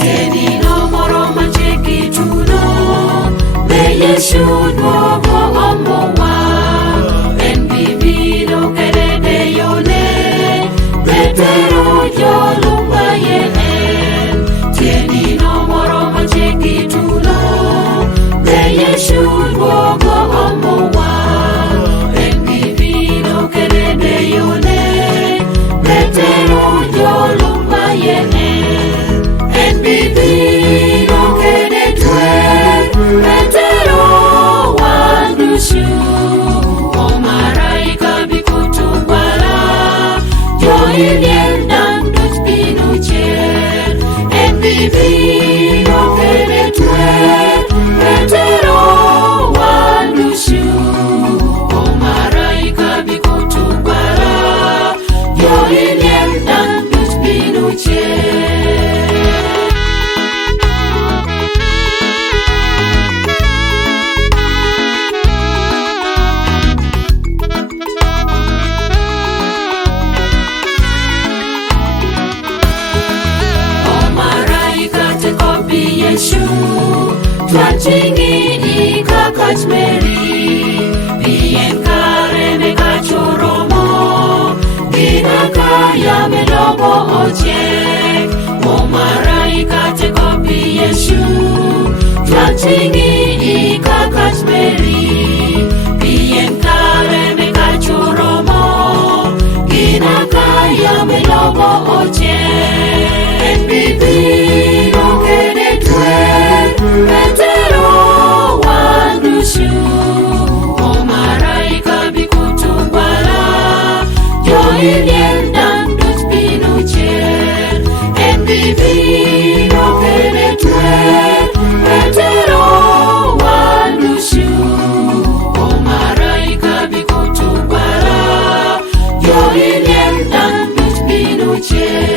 Tienino moro machiegni tulo, be Yesu duogo omowa. En bibiro kede deyone, Petero jolumba yen. Tienino moro machiegni tulo, be Yesu duogo omowa. En bibiro kede deyone, Petero jolumba yen. En bibiro kede twer, Petero wandushu. O maraika bikutugwala, joiliel dandut binucher. En bibiro kede twer, Petero wandushu. O maraika bikutugwala, joiliel dandut binucher. Yesu, twatingi ikakach meri, bien kare me kachoromo, ginaka ya melobo ochek. O maraika te kopi Yesu, twatingi ikakach meri, bien kare me kachoromo, ginaka ya melobo ochek. En bibiro kede Petero wandushu. O maraika bikutugwala, joiliel dandut binucher. En bibiro kede twer, Petero wandushu. O maraika bikutugwala, joiliel dandut binucher.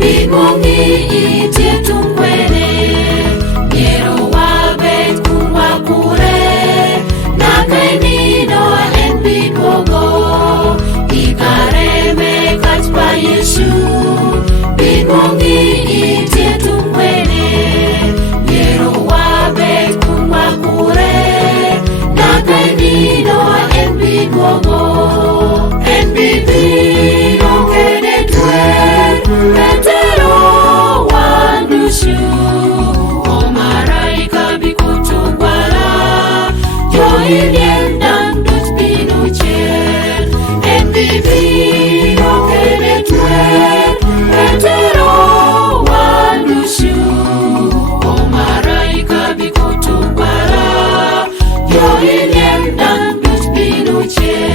Bimongi itie tungwene, miero wabet kuwakure, nakainino en biduogo. Ikareme kachpa Yesu, bimongi itie tungwene, miero wabet kuwakure, nakainino en biduogo. En bibiro kede twer, Petero wandushu. O maraika bikutugwala, joiliel dandut binucher. En bibiro kede twer, Petero wandushu. O maraika bikutugwala, joiliel dandut binucher.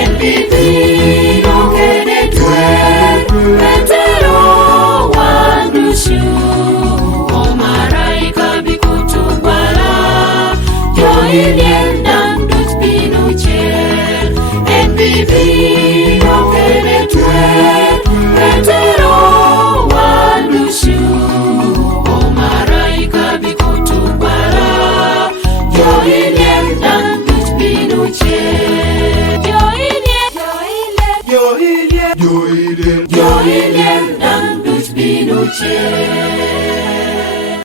En bibiro kede twer, Petero wandushu. O maraika bikutugwala, joiliel dandut binucher. En bibiro kede twer, Petero wandushu. O maraika bikutugwala, joiliel dandut binucher. Joiliel dandut binucher.